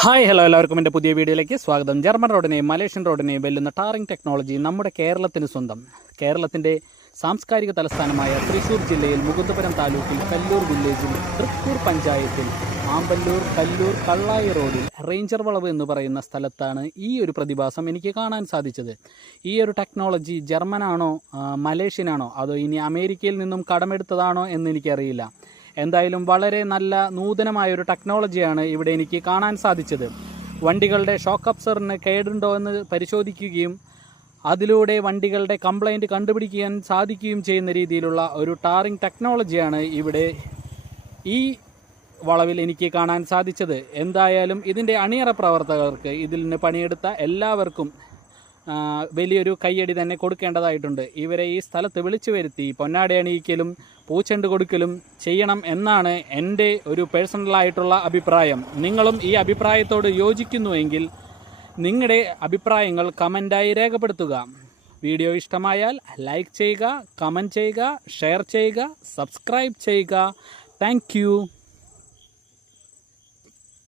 Hi hello എല്ലാവർക്കും എന്റെ പുതിയ വീഡിയോയിലേക്ക് സ്വാഗതം. ജർമ്മൻ റോഡിനെയും മലേഷ്യൻ റോഡിനെയും വെല്ലുന്ന ടാറിംഗ് ടെക്നോളജി നമ്മുടെ കേരളത്തിന് സ്വന്തം. കേരളത്തിന്റെ സാംസ്കാരിക തലസ്ഥാനമായ തൃശ്ശൂർ ജില്ലയിൽ മുകുന്ദപുരം താലൂക്കിൽ കല്ലൂർ വില്ലേജിൽ തൃക്കൂർ പഞ്ചായത്തിൽ ആമ്പല്ലൂർ കല്ലൂർ കള്ളായി റോഡിൽ റേഞ്ചർ വളവ് എന്ന് പറയുന്ന സ്ഥലത്താണ് ഈ ഒരു പ്രതിഭാസം എനിക്ക് കാണാൻ സാധിച്ചത്. ഈ ഒരു ടെക്നോളജി ജർമ്മനാണോ മലേഷ്യനാണോ അതോ ഇനി അമേരിക്കയിൽ നിന്നും കടമെടുത്തതാണോ എന്ന് എനിക്കറിയില്ല. എന്തായാലും വളരെ നല്ല നൂതനമായ ഒരു ടെക്നോളജിയാണ് ഇവിടെ എനിക്ക് കാണാൻ സാധിച്ചത്. വണ്ടികളുടെ ഷോക്ക് അബ്സറിന് കേടുണ്ടോ എന്ന് പരിശോധിക്കുകയും അതിലൂടെ വണ്ടികളുടെ കംപ്ലൈന്റ് കണ്ടുപിടിക്കാൻ സാധിക്കുകയും ചെയ്യുന്ന രീതിയിലുള്ള ഒരു ടാറിംഗ് ടെക്നോളജിയാണ് ഇവിടെ ഈ വളവിൽ എനിക്ക് കാണാൻ സാധിച്ചത്. എന്തായാലും ഇതിന്റെ അണിയറ പ്രവർത്തകർക്ക് ഇതിൽ നിന്ന് പണിയെടുത്ത എല്ലാവർക്കും വലിയൊരു കയ്യടി തന്നെ കൊടുക്കേണ്ടതായിട്ടുണ്ട്. ഇവരെ ഈ സ്ഥലത്ത് വിളിച്ചു വരുത്തി പൊന്നാടി അണിയിക്കലും പൂച്ചെണ്ട് കൊടുക്കലും ചെയ്യണം എന്നാണ് എന്റെ ഒരു പേഴ്സണലായിട്ടുള്ള അഭിപ്രായം. നിങ്ങളും ഈ അഭിപ്രായത്തോട് യോജിക്കുന്നുവെങ്കിൽ നിങ്ങളുടെ അഭിപ്രായങ്ങൾ കമന്റായി രേഖപ്പെടുത്തുക. വീഡിയോ ഇഷ്ടമായാൽ ലൈക്ക് ചെയ്യുക കമന്റ് ചെയ്യുക ഷെയർ ചെയ്യുക സബ്സ്ക്രൈബ് ചെയ്യുക. താങ്ക്